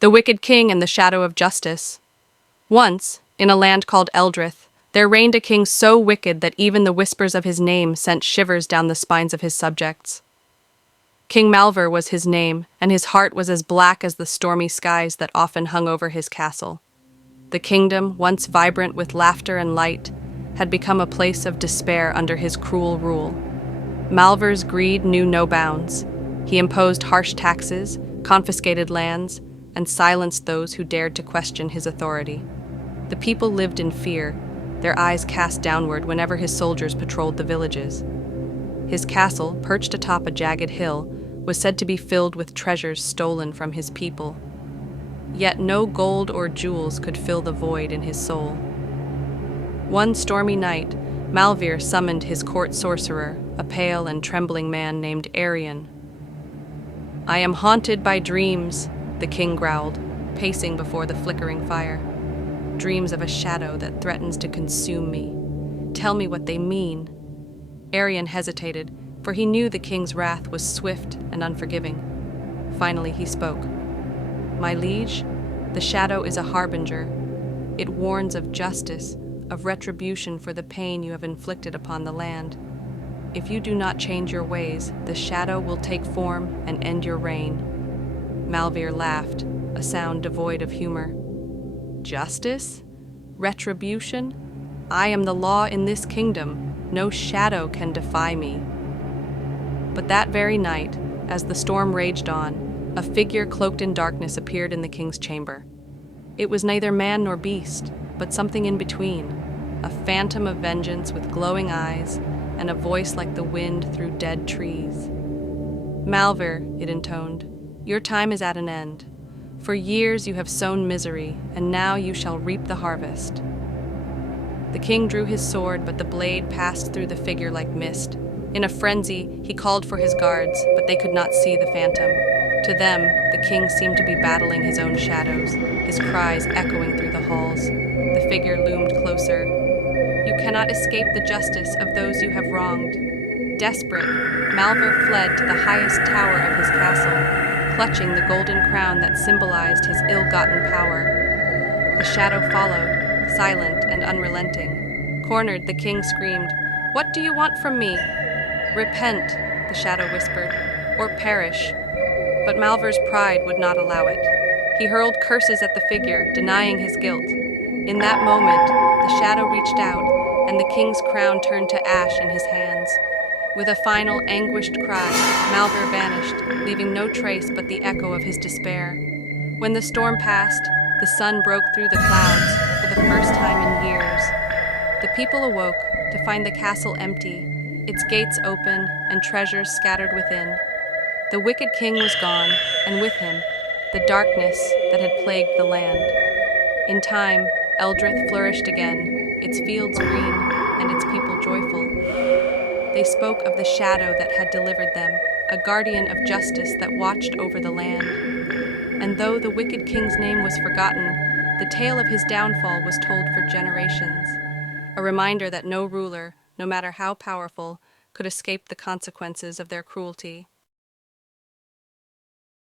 The Wicked King and the Shadow of Justice. Once, in a land called Eldrith, there reigned a king so wicked that even the whispers of his name sent shivers down the spines of his subjects. King Malver was his name, and his heart was as black as the stormy skies that often hung over his castle. The kingdom, once vibrant with laughter and light, had become a place of despair under his cruel rule. Malver's greed knew no bounds. He imposed harsh taxes, confiscated lands, and silenced those who dared to question his authority. The people lived in fear, their eyes cast downward whenever his soldiers patrolled the villages. His castle, perched atop a jagged hill, was said to be filled with treasures stolen from his people. Yet no gold or jewels could fill the void in his soul. One stormy night, Malvir summoned his court sorcerer, a pale and trembling man named Arian. "I am haunted by dreams," the king growled, pacing before the flickering fire. "Dreams of a shadow that threatens to consume me. Tell me what they mean." Arian hesitated, for he knew the king's wrath was swift and unforgiving. Finally he spoke. "My liege, the shadow is a harbinger. It warns of justice, of retribution for the pain you have inflicted upon the land. If you do not change your ways, the shadow will take form and end your reign." Malvir laughed, a sound devoid of humor. "Justice? Retribution? I am the law in this kingdom. No shadow can defy me." But that very night, as the storm raged on, a figure cloaked in darkness appeared in the king's chamber. It was neither man nor beast, but something in between, a phantom of vengeance with glowing eyes and a voice like the wind through dead trees. "Malver," it intoned, "your time is at an end. For years you have sown misery, and now you shall reap the harvest." The king drew his sword, but the blade passed through the figure like mist. In a frenzy, he called for his guards, but they could not see the phantom. To them, the king seemed to be battling his own shadows, his cries echoing through the halls. The figure loomed closer. "You cannot escape the justice of those you have wronged." Desperate, Malver fled to the highest tower of his castle, clutching the golden crown that symbolized his ill-gotten power. The shadow followed, silent and unrelenting. Cornered, the king screamed, "What do you want from me?" "Repent," the shadow whispered, "or perish." But Malver's pride would not allow it. He hurled curses at the figure, denying his guilt. In that moment, the shadow reached out, and the king's crown turned to ash in his hands. With a final, anguished cry, Malver vanished, leaving no trace but the echo of his despair. When the storm passed, the sun broke through the clouds for the first time in years. The people awoke to find the castle empty, its gates open and treasures scattered within. The wicked king was gone, and with him, the darkness that had plagued the land. In time, Eldrith flourished again, its fields green and its people joyful. They spoke of the shadow that had delivered them, a guardian of justice that watched over the land. And though the wicked king's name was forgotten, the tale of his downfall was told for generations, a reminder that no ruler, no matter how powerful, could escape the consequences of their cruelty.